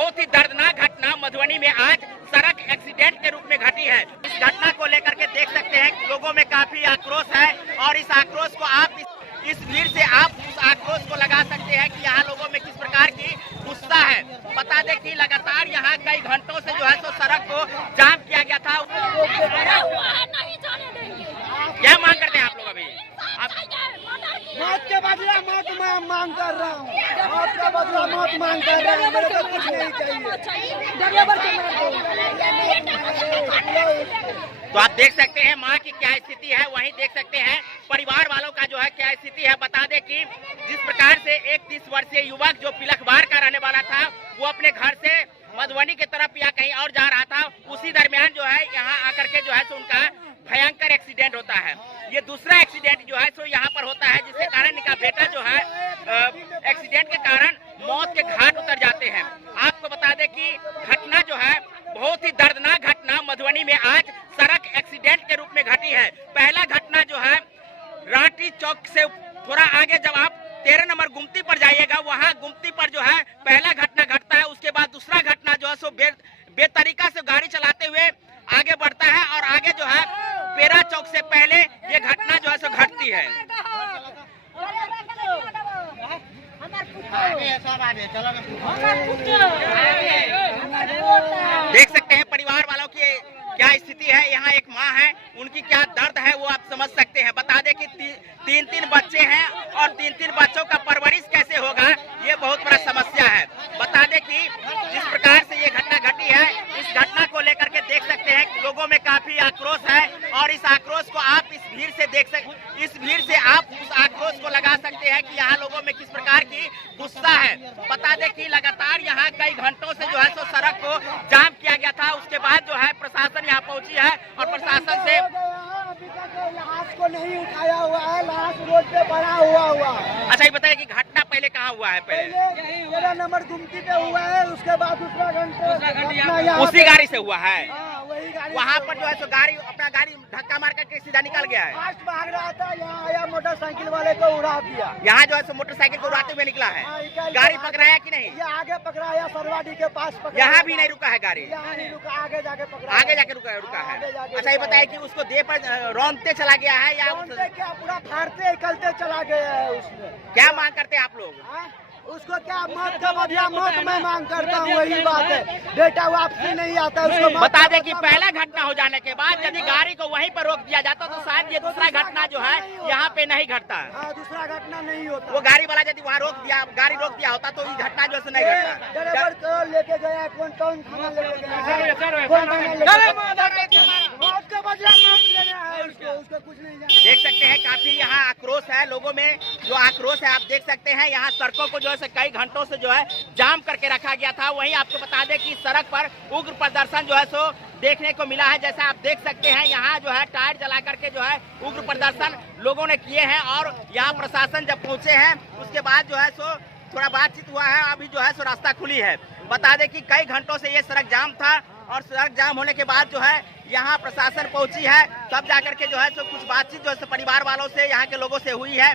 बहुत ही दर्दनाक घटना मधुबनी में आज सड़क एक्सीडेंट के रूप में घटी है। इस घटना को लेकर के देख सकते हैं कि लोगों में काफी आक्रोश है और इस आक्रोश को आप इस भीड़ से आप उस आक्रोश को लगा सकते हैं कि यहाँ लोगों में किस प्रकार की गुस्सा है। बता दें कि लगातार यहाँ कई घंटों से जो है तो सड़क को जाम किया गया था। क्या मांग करते हैं आप लोग अभी? मौत के बदला मौत मांग कर रहा हूँ। मौत का बदला मौत मांग कर रहा हूँ। मेरे को कुछ नहीं चाहिए। तो आप देख सकते हैं माँ की क्या स्थिति है, वहीं देख सकते हैं परिवार वालों का जो है क्या स्थिति है। बता दें कि जिस प्रकार से एक 30 वर्षीय युवक जो पिलखवाड़ का रहने वाला था, वो अपने घर से मधुबनी की तरफ या कहीं और जा रहा था, उसी दरमियान जो है यहाँ आकर के जो है तो उनका भयंकर एक्सीडेंट होता है। ये दूसरा एक्सीडेंट जो है सो यहाँ पर होता है, जिसके कारण इनका बेटा जो है एक्सीडेंट के कारण मौत के घाट उतर जाते हैं। आपको बता दें कि घटना जो है बहुत ही दर्दनाक घटना मधुबनी में आज सड़क एक्सीडेंट के रूप में घटी है। पहला घटना जो है राठी चौक से थोड़ा आगे जब आप 13 नंबर गुमती पर जाइएगा, वहाँ गुमती पर जो है पहला घटना घटता है। उसके बाद दूसरा घटना जो है सो बेतरीका से गाड़ी चलाते हुए आगे बढ़ता है और आगे जो है पेरा चौक से पहले ये घटना जो है सो घटती है। देख सकते हैं परिवार वालों की क्या स्थिति है। यहाँ एक माँ है, उनकी क्या दर्द है वो आप समझ सकते हैं। बता दें कि तीन बच्चे हैं और तीन बच्चों का परवरिश कैसे होगा, ये बहुत बड़ा समस्या है। बता दें कि जिस प्रकार से ये घटना घटी है, इस घटना को लेकर के देख सकते हैं कि लोगों में काफी आक्रोश है और इस आक्रोश को आप इस भीड़ से आप उस आक्रोश को लगा सकते हैं कि यहाँ लोगों में किस प्रकार की गुस्सा है। बता दें कि लगातार यहाँ कई घंटों से जो है सो सड़क को जाम किया गया था। उसके बाद जो है प्रशासन यहाँ पहुंची है और प्रशासन से लाश को नहीं उठाया हुआ है, लाश रोड पे पड़ा हुआ। अच्छा ये बताइए कि घटना पहले कहाँ हुआ है? पहले 13 नंबर गुमती पे हुआ है, उसके बाद दूसरा घंटा उसी गाड़ी से हुआ है। वही गाड़ी वहाँ पर जो है सो अपना गाड़ी धक्का मार करके सीधा निकल गया है। फास्ट भाग रहा था, यहाँ आया मोटरसाइकिल वाले को उड़ा दिया। यहाँ जो है सो मोटरसाइकिल को उड़ाते हुए निकला है। गाड़ी पकड़ाया कि नहीं? ये आगे पकड़ाया, सरवाडी के पास पकड़ा। यहाँ भी नहीं रुका है गाड़ी? यहाँ नहीं रुका, आगे जाके पकड़ा। आगे जाके रुका है। अच्छा ये बताइए कि उसको देह पर रौंदते चला गया है या क्या पूरा फाड़ते निकलते चला गया है उसमें? क्या मांग करते हैं आप लोग? उसको क्या मौत का बदला मौत मैं मांग करता हूँ। वही बात है, बेटा वापसी नहीं आता उसको। बता दें कि पहला घटना हो जाने के बाद यदि गाड़ी को वहीं पर रोक दिया जाता तो शायद ये दूसरा घटना जो है यहाँ पे नहीं घटता। दूसरा घटना नहीं होता। वो गाड़ी वाला यदि वहाँ गाड़ी रोक दिया होता तो ये घटना जो है नहीं घटता। ड्राइवर को लेके गया, कौन थाना लेके गया, मौत का बदला मौत लेना है उसको कुछ नहीं जाना। देख सकते हैं काफी यहाँ आक्रोश है, लोगों में जो आक्रोश है आप देख सकते हैं। यहाँ सड़कों को जो है कई घंटों से जो है जाम करके रखा गया था। वहीं आपको बता दें कि सड़क पर उग्र प्रदर्शन जो है सो देखने को मिला है। जैसा आप देख सकते हैं यहाँ जो है टायर जला करके जो है उग्र प्रदर्शन लोगों ने किए हैं और यहाँ प्रशासन जब पहुंचे हैं उसके बाद जो है सो थोड़ा बातचीत हुआ है। अभी जो है सो रास्ता खुली है। बता दें कि कई घंटों से ये सड़क जाम था और सड़क जाम होने के बाद जो है यहाँ प्रशासन पहुंची है, तब जाकर के जो है सो कुछ बातचीत जो है परिवार वालों से यहाँ के लोगों से हुई है।